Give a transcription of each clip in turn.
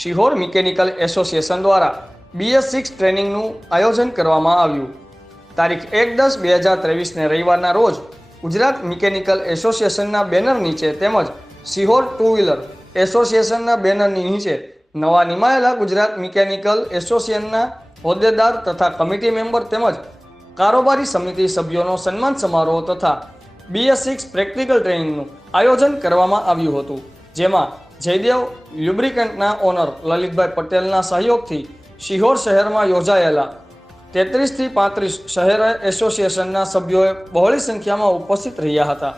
Sihor mechanical association દ્વારા BS6 ટ્રેનિંગનું આયોજન કરવામાં આવ્યું। તારીખ 1/10/2023ને રવિવારના રોજ ગુજરાત મિકેનિકલ એસોસિએશનના બેનર નીચે તેમજ શિહોર ટુ વ્હીલર એસોસિએશનના બેનરની નીચે નવા નિમાયેલા ગુજરાત મિકેનિકલ એસોસિએશનના હોદ્દેદાર તથા કમિટી મેમ્બર તેમજ કારોબારી સમિતિ સભ્યોનો સન્માન સમારોહ તથા BS6 પ્રેક્ટિકલ ટ્રેનિંગનું આયોજન કરવામાં આવ્યું હતું, જેમાં જયદેવ લ્યુબ્રિકન્ટના ઓનર લલિતભાઈ પટેલના સહયોગથી શિહોર શહેરમાં યોજાયેલા 33 થી 35 શહેર એસોસિએશનના સભ્યોએ બહોળી સંખ્યામાં ઉપસ્થિત રહ્યા હતા।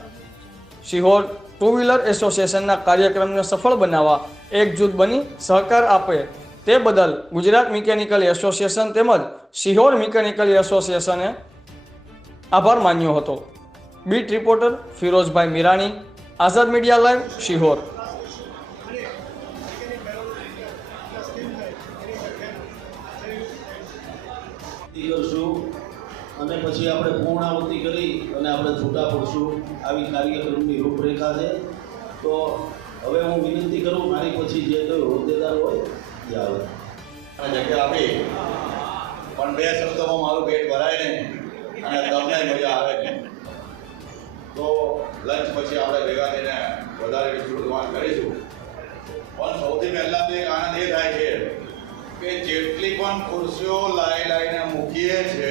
શિહોર ટુ વ્હીલર એસોસિએશનના કાર્યક્રમને સફળ બનાવવા એકજૂથ બની સહકાર આપે તે બદલ ગુજરાત મિકેનિકલ એસોસિએશન તેમજ શિહોર મિકેનિકલ એસોસિએશને આભાર માન્યો હતો। બીટ રિપોર્ટર ફિરોઝભાઈ મીરાણી, આઝાદ મીડિયા લાઈવ, શિહોર। અને પછી આપણે પૂર્ણાવૃત્તિ કરી અને આપણે છૂટા પડશું, આવી કાર્યક્રમની રૂપરેખા છે। તો હવે હું વિનંતી કરું, મારી પછી જે કોઈ હોદ્દેદાર હોય એ આવે જગ્યા આપી, પણ બે શબ્દોમાં મારું પેટ ભરાય ને અને તમને મજા આવે ને, તો લંચ પછી આપણે ભેગા થઈને વધારે વિસ્તૃત વાત કરીશું। પણ સૌથી પહેલાં તો એક આનંદ એ થાય છે કે જેટલી પણ ખુરશીઓ લાઈને મૂકીએ છે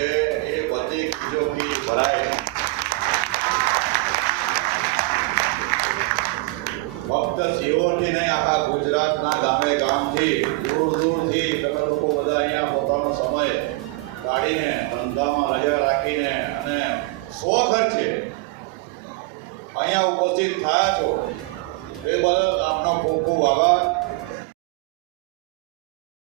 એ બધી ખુરશીઓથી ભરાય। ફક્ત શિહોરથી નહીં, આખા ગુજરાતના ગામે ગામથી દૂર દૂરથી તમે લોકો બધા અહીંયા પોતાનો સમય કાઢીને ધંધામાં રજા રાખીને અને સ્વખર્ચે અહીંયા ઉપસ્થિત થયા છો, એ બદલ આપનો ખૂબ ખૂબ આભાર।